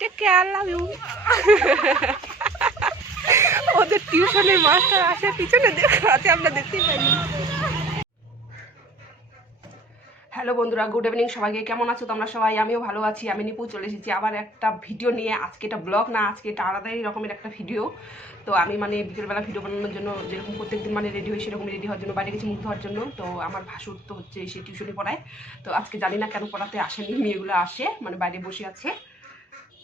Take care, love you. ওদের টিউশনের master আসে পিছনে দেখা আছে, আমরা দেখতেই পাইনি। হ্যালো বন্ধুরা, গুড ইভিনিং সবাইকে। কেমন আছো তোমরা সবাই? আমিও ভালো আছি। আমি নিপু চলে এসেছি আবার একটা ভিডিও নিয়ে। আজকে এটা ব্লগ না, আজকে এটা আলাদাই রকমের একটা ভিডিও। তো আমি বিকেলবেলা ভিডিও বানানোর জন্য যেরকম প্রত্যেকদিন রেডি হই, সেরকম রেডি হওয়ার জন্য বাইরে গেছি মুখ ধোয়ার জন্য। তো আমার ভাসুর তো হচ্ছে সে টিউশনে পড়ায়। তো আজকে জানি না কেন পড়াতে আসেনি, মেয়েগুলো আসে বাইরে বসে আছে।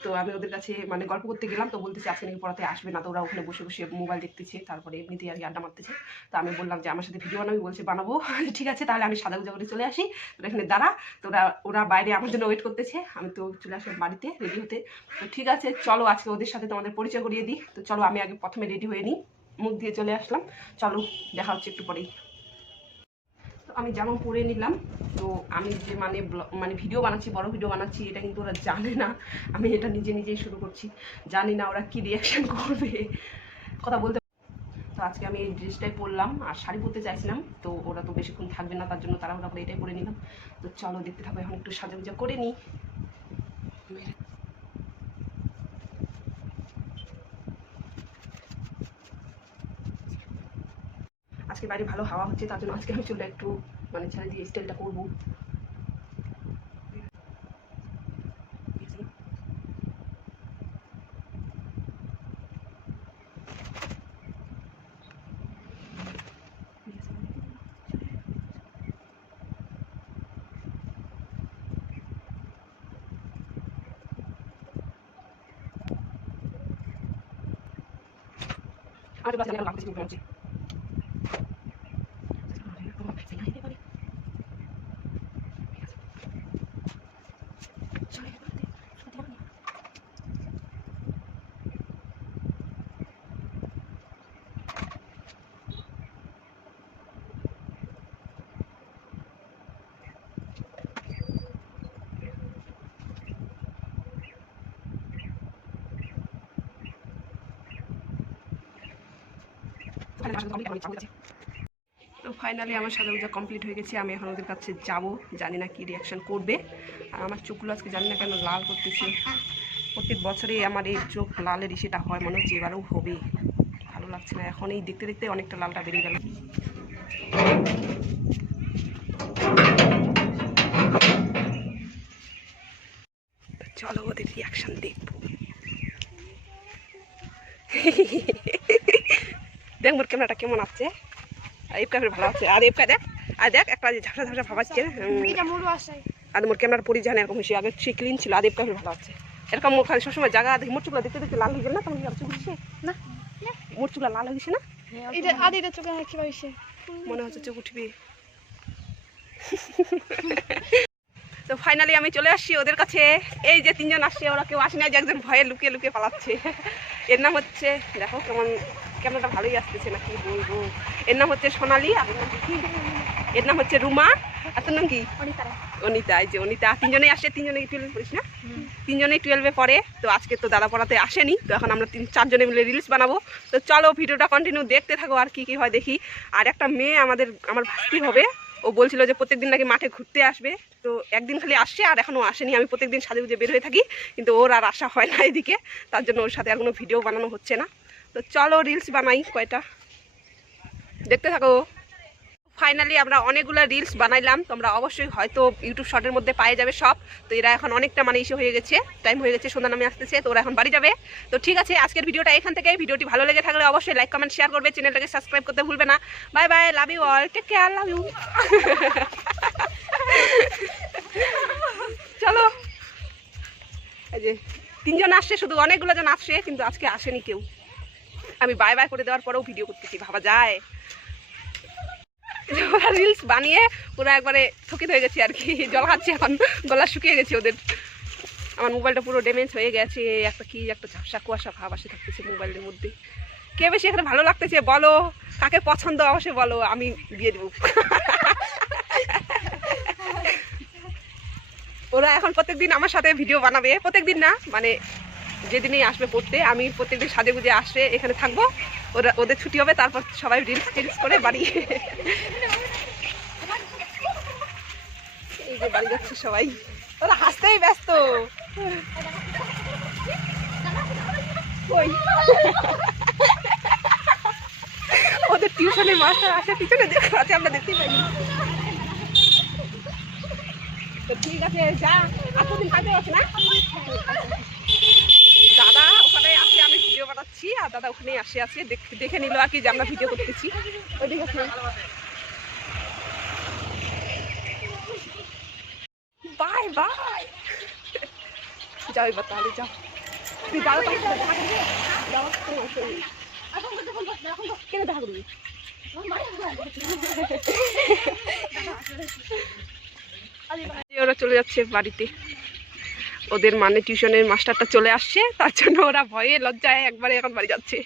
তো আমি ওদের কাছে গল্প করতে গেলাম, তো বলতেছে আজকে নাকি পড়াতে আসবে না। তো ওরা ওখানে বসে বসে মোবাইল দেখতেছে, তারপরে এমনিতেই আর কি আড্ডা মারতেছে। তো আমি বললাম যে আমার সাথে ভিডিও বানাবি, বলছে বানাবো। ঠিক আছে, তাহলে আমি সাদা গুজা করে চলে আসি, তোরা এখানে দাঁড়া। তো ওরা বাইরে আমার জন্য ওয়েট করতেছে। আমি তো চলে আসলাম বাড়িতে রেডি হতে। তো ঠিক আছে, চলো আজকে ওদের সাথে তোমাদের পরিচয় করিয়ে দিই। তো চলো আমি আগে প্রথমে রেডি হয়ে নিই, মুখ দিয়ে চলে আসলাম। চলো দেখা হচ্ছে একটু পরেই। আমি যেমন পরে নিলাম। তো আমি যে ভিডিও বানাচ্ছি, বড় ভিডিও বানাচ্ছি, এটা কিন্তু ওরা জানে না। আমি এটা নিজেই শুরু করছি। জানি না ওরা কি রিয়াকশন করবে, কথা বলতে। তো আজকে আমি এই ড্রেসটাই পরলাম, আর শাড়ি পরতে চাইছিলাম। তো ওরা তো বেশিক্ষণ থাকবে না, তার জন্য তারা করে এটাই পরে নিলাম। তো চলো দেখতে থাকো, এখন একটু সাজাগুজা করে নিই। আজকে বাইরে ভালো হাওয়া হচ্ছে, তার জন্য আজকে আমি চুলটা একটু ছেড়ে দিয়ে স্টাইলটা করবো। আমাদের বাচ্চা লাগতেছে মুখে হচ্ছে। তো ফাইনালি আমার সাজাগুজা কমপ্লিট হয়ে গেছে। আমি এখন ওদের কাছে যাবো, জানি না কি রিয়াকশান করবে। আর আমার চোখগুলো আজকে জানি না কেন লাল করতেছে। প্রত্যেক বছরই আমার এই চোখ লালের ইসেটা হয়, মনে হচ্ছে এবারেও হবে। ভালো লাগছে না, এখন এই দেখতে দেখতে অনেকটা লালটা বেরিয়ে গেল। চলো ওদের রিয়াকশান দেখবো। দেখ মোর ক্যামেরাটা কেমন আছে। এবকা ভালো আছে। আর এবকা দেখ, আর দেখ একটা ঝাপসা ঝাপসা ভাবাচ্ছে। আর মোর ক্যামেরার পরিধান এরকম হয়েছে, আগে সে ক্লিন ছিল। আর এবকা ভালো আছে। এরকম মোর খালি সবসময় জায়গা দেখি মোর চুলা দেখতে দেখতে লাল হয়ে গেল না? তোমার চোখ হয়েছে না? মোর চুলা লাল হয়েছে না? মনে হচ্ছে চোখ উঠবি। তো ফাইনালি আমি চলে আসছি ওদের কাছে। এই যে তিনজন আসছে, ওরা কেউ আসে না, যে একজন ভয়ে লুকিয়ে লুকিয়ে পালাচ্ছে। এর নাম হচ্ছে, দেখো কেমন ক্যামেরাটা ভালোই আসতেছে না, কি বলবো। এর নাম হচ্ছে সোনালি, আর এর নাম হচ্ছে রুমা। আর তোর নাম কি? অনিতা। এই যে অনিতা। তিনজনেই আসে। তিনজনে 12 পড়িস না? তিনজনেই 12-এ পড়ে। তো আজকে তো দাদা পড়াতে আসেনি, তো এখন আমরা 3-4 জনে মিলে রিলস বানাবো। তো চলো ভিডিওটা কন্টিনিউ দেখতে থাকো, আর কি হয় দেখি। আর একটা মেয়ে আমার ভাস্তি হবে, ও বলছিল যে প্রত্যেকদিন নাকি মাঠে ঘুরতে আসবে। তো একদিন খালি আসছে, আর এখনও আসেনি। আমি প্রত্যেকদিন সাজে গুজে বের হয়ে থাকি, কিন্তু ওর আর আসা হয় না এদিকে, তার জন্য ওর সাথে আর কোনো ভিডিও বানানো হচ্ছে না। তো চলো রিলস বানাই কয়টা, দেখতে থাকো। ফাইনালি আমরা অনেকগুলো রিলস বানাইলাম, তোমরা অবশ্যই হয়তো ইউটিউব শর্টের মধ্যে পেয়ে যাবে সব। তো এরা এখন অনেকটা ইস্যু হয়ে গেছে, টাইম হয়ে গেছে, সন্ধ্যা নামে আসতেছে, তো ওরা এখন বাড়ি যাবে। তো ঠিক আছে, আজকের ভিডিওটা এখান থেকে। ভিডিওটি ভালো লেগে থাকলে অবশ্যই লাইক কমেন্ট শেয়ার করবে, চ্যানেলটাকে সাবস্ক্রাইব করতে ভুলবে না। Bye bye, love you all, take care, love you. চলো, এই যে তিনজন আসছে, শুধু অনেকগুলো জন আসছে, কিন্তু আজকে আসেনি কেউ। আমি বাই বাই করে দেওয়ার পরেও ভিডিও করতেছি, ভাবা যায়। ওরা রিলস বানিয়ে পুরো একবারে থকিত হয়ে গেছে আর কি, জল খাচ্ছে এখন, গলা শুকিয়ে গেছে ওদের। আমার মোবাইলটা পুরো ড্যামেজ হয়ে গেছে, একটা ঝাপসা কুয়াশা ভাব আসে থাকতেছে মোবাইলের মধ্যে। কে বেশি এখানে ভালো লাগতেছে বলো, কাকে পছন্দ অবশ্যই বলো, আমি দিয়ে দেবো। ওরা এখন প্রত্যেকদিন আমার সাথে ভিডিও বানাবে, প্রত্যেকদিন না, যেদিনই আসবে পড়তে, আমি প্রত্যেকদিন সাজে গুজে আসবে, এখানে থাকবো। ওদের ছুটি হবে, তারপর সবাই রিলস করে বাড়ি। এই যে বাড়ি যাচ্ছে সবাই, ওরা হাসতেই ব্যস্ত। কই? ওদের টিউশনের মাস্টার আসে পিছনে দেখো আছে, আমরা দেখতেই পাইনি। তো ঠিক আছে, যা এতদিন কাজে আছে না, দাদা ওখানে আসে, আমি ভিডিও বানাচ্ছি আর দাদা ওখানেই আসে দেখে নিল আর কি যে আমরা ভিডিও করতেছি। ওই ঠিক আছে, বাই বাই, যাও এবার তাহলে যাও। তুই দাদা তার সাথে দেখা করবি, দাদা কেন দেখা করবি? ওরা চলে যাচ্ছে বাড়িতে, ওদের মানে টিউশনের মাস্টারটা চলে আসছে, তার জন্য ওরা ভয়ে লজ্জায় একবারে এখন বাড়ি যাচ্ছে।